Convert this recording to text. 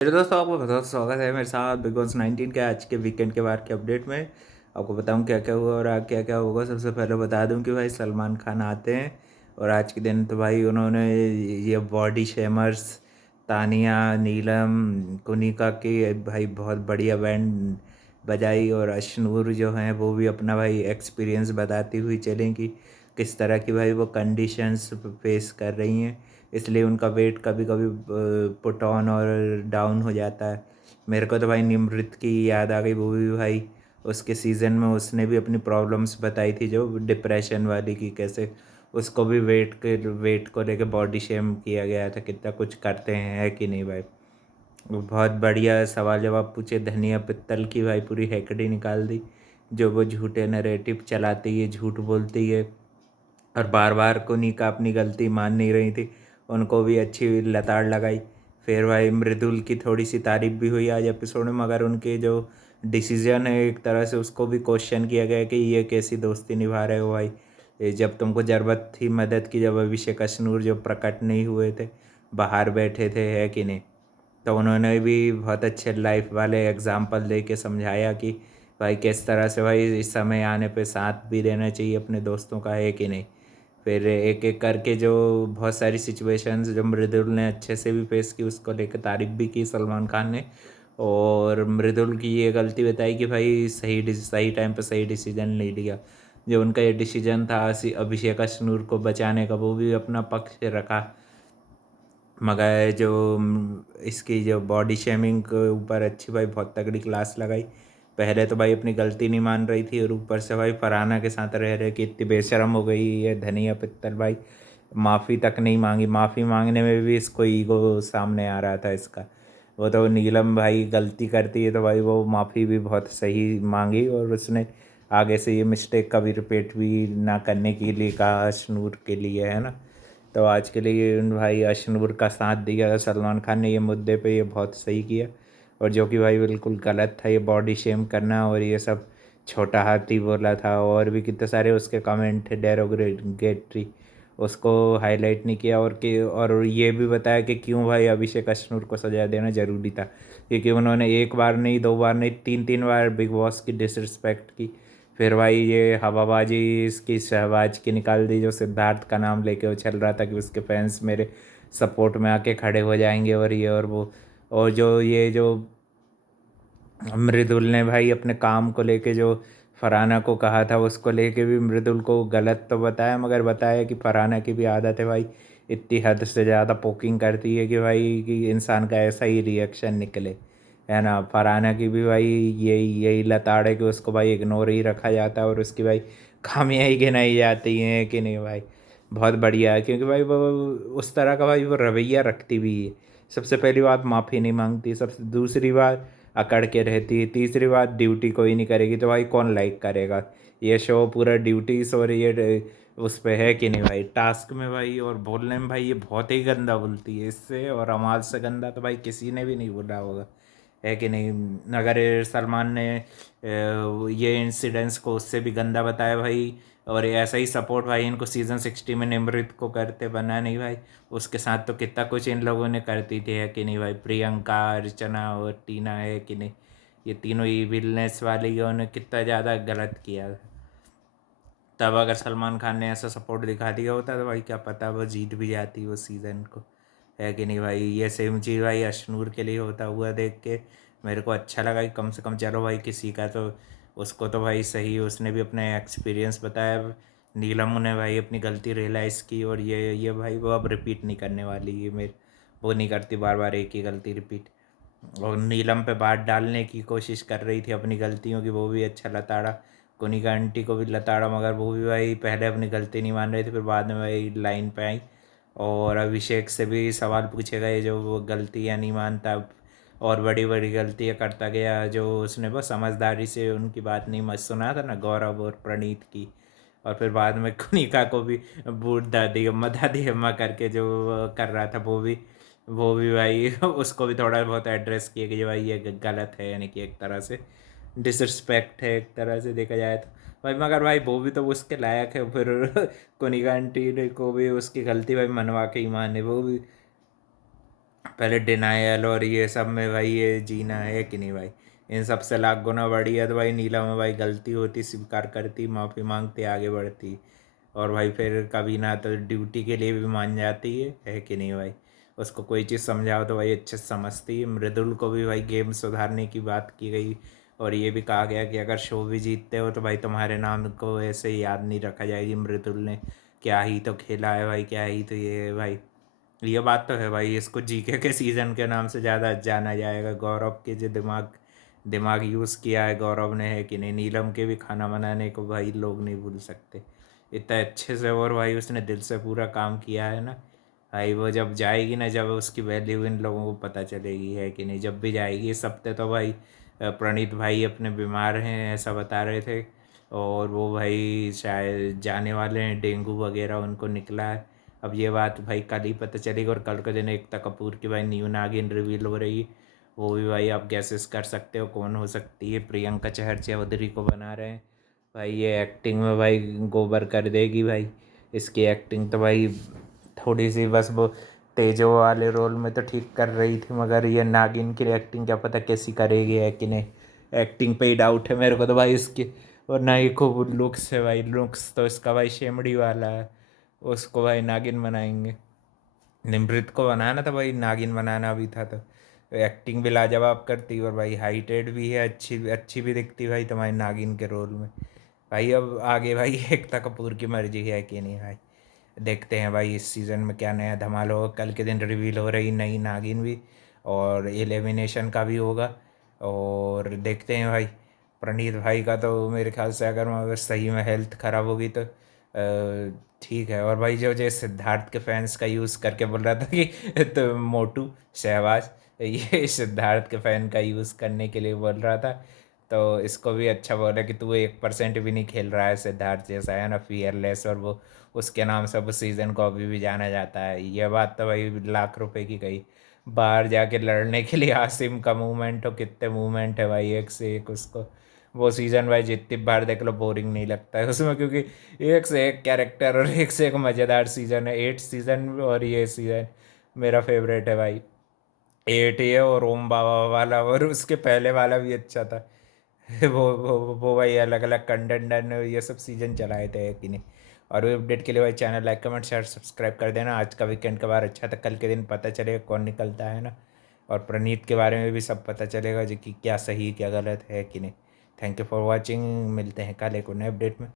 मेरे दोस्तों आपको बहुत स्वागत है मेरे साथ बिग बॉस 19 के आज के वीकेंड के बारे के अपडेट में। आपको बताऊं क्या क्या हुआ और आगे क्या क्या होगा। सबसे पहले बता दूं कि भाई सलमान खान आते हैं और आज के दिन तो भाई उन्होंने ये बॉडी शेमर्स तानिया नीलम कुनिका की भाई बहुत बढ़िया बैंड बजाई और अशनूर जो हैं वो भी अपना भाई एक्सपीरियंस बताती हुई चलेंगी किस तरह की भाई वो कंडीशंस फेस कर रही हैं, इसलिए उनका वेट कभी कभी पुट ऑन और डाउन हो जाता है। मेरे को तो भाई निमृत की याद आ गई, वो भी भाई उसके सीज़न में उसने भी अपनी प्रॉब्लम्स बताई थी जो डिप्रेशन वाली की, कैसे उसको भी वेट को लेके बॉडी शेम किया गया था। कितना कुछ करते हैं है कि नहीं भाई। वो बहुत बढ़िया सवाल जवाब पूछे, धनिया पित्तल की भाई पूरी हेकड़ी निकाल दी। जो वो झूठे नरेटिव चलाती है, झूठ बोलती है और बार बार कोनिका अपनी गलती मान नहीं रही थी, उनको भी अच्छी लताड़ लगाई। फिर भाई मृदुल की थोड़ी सी तारीफ भी हुई आज एपिसोड में, मगर उनके जो डिसीजन है एक तरह से उसको भी क्वेश्चन किया गया कि ये कैसी दोस्ती निभा रहे हो भाई। ये जब तुमको ज़रूरत थी मदद की, जब अभिषेक अशनूर जो प्रकट नहीं हुए थे, बाहर बैठे थे, है कि नहीं। तो उन्होंने भी बहुत अच्छे लाइफ वाले एग्जाम्पल दे के समझाया कि भाई किस तरह से भाई इस समय आने पे साथ भी देना चाहिए अपने दोस्तों का, है कि नहीं। फिर एक एक करके जो बहुत सारी सिचुएशंस जो मृदुल ने अच्छे से भी फेस की, उसको लेकर तारीफ भी की सलमान खान ने। और मृदुल की ये गलती बताई कि भाई सही टाइम पे सही डिसीजन नहीं लिया। जो उनका ये डिसीजन था अभिषेक अशनूर को बचाने का, वो भी अपना पक्ष रखा। मगर जो इसकी जो बॉडी शेमिंग के ऊपर अच्छी भाई बहुत तगड़ी क्लास लगाई। पहले तो भाई अपनी गलती नहीं मान रही थी और ऊपर से भाई फरहाना के साथ रह रहे कि इतनी बेशरम हो गई ये धनिया पित्तल भाई। माफ़ी तक नहीं मांगी, माफ़ी मांगने में भी इसको ईगो सामने आ रहा था इसका। वो तो नीलम भाई गलती करती है तो भाई वो माफ़ी भी बहुत सही मांगी और उसने आगे से ये मिस्टेक कभी रिपीट भी ना करने के लिए कहा अशनूर के लिए, है ना। तो आज के लिए उन भाई अशनूर का साथ दिया सलमान खान ने ये मुद्दे पे, ये बहुत सही किया। और जो कि भाई बिल्कुल गलत था ये बॉडी शेम करना और ये सब। छोटा हाथी बोला था और भी कितने सारे उसके कमेंट थे डेरोगेटरी, उसको हाईलाइट नहीं किया। और ये भी बताया कि क्यों भाई अभिषेक अशनूर को सजा देना ज़रूरी था, क्योंकि उन्होंने एक बार नहीं, दो बार नहीं, तीन तीन बार बिग बॉस की डिसरिस्पेक्ट की। फिर भाई ये हवाबाजी इसकी शहबाज की निकाल दी, जो सिद्धार्थ का नाम लेके वो चल रहा था कि उसके फैंस मेरे सपोर्ट में आके खड़े हो जाएंगे और ये और वो। और जो ये जो मृदुल ने भाई अपने काम को लेके जो फरहाना को कहा था, उसको लेके भी मृदुल को गलत तो बताया, मगर बताया कि फरहाना की भी आदत है भाई इतनी हद से ज़्यादा पोकिंग करती है कि भाई कि इंसान का ऐसा ही रिएक्शन निकले, है ना। फरहाना की भी भाई यही यही लताड़ है कि उसको भाई इग्नोर ही रखा जाता है और उसकी भाई खामियां ही गिनाई जाती हैं कि नहीं भाई। बहुत बढ़िया है क्योंकि भाई वो उस तरह का भाई वो रवैया रखती भी है। सबसे पहली बात माफ़ी नहीं मांगती, सबसे दूसरी बात अकड़ के रहती है, तीसरी बात ड्यूटी कोई नहीं करेगी तो भाई कौन लाइक करेगा। ये शो पूरा ड्यूटीज और ये उस पे है कि नहीं भाई, टास्क में भाई और बोलने में भाई ये बहुत ही गंदा बोलती है, इससे और अमाल से गंदा तो भाई किसी ने भी नहीं बोला होगा, है कि नहीं। अगर सलमान ने ये इंसिडेंट्स को उससे भी गंदा बताया भाई, और ऐसा ही सपोर्ट भाई इनको सीज़न 60 में निमृत को करते बना नहीं भाई, उसके साथ तो कितना कुछ इन लोगों ने करती थी, है कि नहीं भाई। प्रियंका, अर्चना और टीना, है कि नहीं। ये तीनों ही विलनेस वाले ने कितना ज़्यादा गलत किया। तब अगर सलमान खान ने ऐसा सपोर्ट दिखा दिया होता तो भाई क्या पता वो जीत भी जाती वो सीज़न को, है कि नहीं भाई। ये सेम चीज़ भाई अशनूर के लिए होता हुआ देख के मेरे को अच्छा लगा कि कम से कम चलो भाई किसी का तो, उसको तो भाई सही उसने भी अपने एक्सपीरियंस बताया। नीलम ने भाई अपनी गलती रियलाइज़ की और ये भाई वो अब रिपीट नहीं करने वाली, ये मेरे वो नहीं करती बार बार एक ही गलती रिपीट। और नीलम पे बात डालने की कोशिश कर रही थी अपनी गलतियों की, वो भी अच्छा लताड़ा। कोनिका आंटी को भी लताड़ा, मगर वो भी भाई पहले अपनी गलती नहीं मान रही थी, फिर बाद में भाई लाइन पे आई। और अभिषेक से भी सवाल पूछे गए जो वो गलतियाँ नहीं मानता, और बड़ी बड़ी गलतियाँ करता गया, जो उसने बस समझदारी से उनकी बात नहीं मत सुना था ना, गौरव और प्रणीत की। और फिर बाद में कुनिका को भी बूट दादी अम्मा दादी अम्मा करके जो कर रहा था, वो भी भाई उसको भी थोड़ा बहुत एड्रेस किया कि भाई ये गलत है, यानी कि एक तरह से डिसरिस्पेक्ट है एक तरह से देखा जाए तो भाई। मगर भाई वो भी तो उसके लायक है फिर कोनिका आंटी को भी उसकी गलती भाई मनवा के ही माने, वो भी पहले डिनायल और ये सब में भाई ये जीना है कि नहीं भाई, इन सब से लाख गुना बढ़िया तो भाई नीलम में भाई गलती होती स्वीकार करती, माफ़ी मांगती, आगे बढ़ती, और भाई फिर कभी ना तो ड्यूटी के लिए भी मान जाती है कि नहीं भाई। उसको कोई चीज़ समझाओ तो भाई अच्छे से समझती है। मृदुल को भी भाई गेम सुधारने की बात की गई, और ये भी कहा गया कि अगर शो भी जीतते हो तो भाई तुम्हारे नाम को ऐसे ही याद नहीं रखा जाएगी, मृदुल ने क्या ही तो खेला है भाई, क्या ही तो ये है भाई। ये बात तो है भाई, इसको जीके के सीज़न के नाम से ज़्यादा जाना जाएगा। गौरव के जो दिमाग दिमाग यूज़ किया है गौरव ने, है कि नहीं। नीलम के भी खाना बनाने को भाई लोग नहीं भूल सकते इतना अच्छे से, और भाई उसने दिल से पूरा काम किया है ना भाई। वो जब जाएगी ना, जब उसकी वैल्यू इन लोगों को पता चलेगी, है कि नहीं। जब भी जाएगी इस हफ्ते तो भाई प्रणीत भाई अपने बीमार हैं ऐसा बता रहे थे, और वो भाई शायद जाने वाले हैं, डेंगू वगैरह उनको निकला है। अब ये बात भाई कल ही पता चलेगी, और कल के दिन एकता कपूर की भाई न्यू नागिन रिवील हो रही है। वो भी भाई आप गैसेस कर सकते हो कौन हो सकती है। प्रियंका चहर चौधरी को बना रहे हैं भाई, ये एक्टिंग में भाई गोबर कर देगी भाई। इसकी एक्टिंग तो भाई थोड़ी सी बस वो तेजो वाले रोल में तो ठीक कर रही थी, मगर ये नागिन की एक्टिंग क्या पता कैसी करेगी, है कि नहीं। एक्टिंग पे ही डाउट है मेरे को तो भाई इसकी। और ना ही खूब लुक्स है भाई, लुक्स तो इसका भाई शेमड़ी वाला है। उसको भाई नागिन बनाएंगे, निमृत को बनाना था भाई, नागिन बनाना भी था तो एक्टिंग भी लाजवाब करती, और भाई हाइटेड भी है, अच्छी अच्छी भी दिखती भाई तुम्हारी नागिन के रोल में भाई। अब आगे भाई एकता कपूर की मर्जी है कि नहीं भाई, देखते हैं भाई इस सीज़न में क्या नया धमाल होगा। कल के दिन रिवील हो रही नई नागिन भी, और एलिमिनेशन का भी होगा, और देखते हैं भाई। प्रणीत भाई का तो मेरे ख्याल से अगर सही में हेल्थ ख़राब होगी तो ठीक है। और भाई जो सिद्धार्थ के फैंस का यूज़ करके बोल रहा था कि तो मोटू शहबाज ये सिद्धार्थ के फ़ैन का यूज़ करने के लिए बोल रहा था, तो इसको भी अच्छा बोला कि तू 1% भी नहीं खेल रहा है सिद्धार्थ जैसा, है ना, फियरलेस, और वो उसके नाम से उस सीज़न को अभी भी जाना जाता है। ये बात तो भाई लाख रुपए की गई। बाहर जाके लड़ने के लिए आसिम का मूवमेंट हो, कितने मूवमेंट है भाई, एक से एक उसको। वो सीज़न भाई जितनी बार देख लो बोरिंग नहीं लगता है उसमें, क्योंकि एक से एक कैरेक्टर और एक से एक मज़ेदार सीज़न है। 8 सीज़न और ये सीज़न मेरा फेवरेट है भाई। 8 ये और ओम बाबा वाला, और उसके पहले वाला भी अच्छा था। वो भाई अलग अलग कंटेंट ने ये सब सीजन चलाए थे कि नहीं। और भी अपडेट के लिए भाई channel like comment share subscribe कर देना। आज का वीकेंड के बार अच्छा था, कल के दिन पता चलेगा कौन निकलता है ना, और प्रणीत के बारे में भी सब पता चलेगा जो कि क्या सही क्या गलत है कि नहीं। थैंक यू फॉर वॉचिंग, मिलते हैं कल एक नए अपडेट में।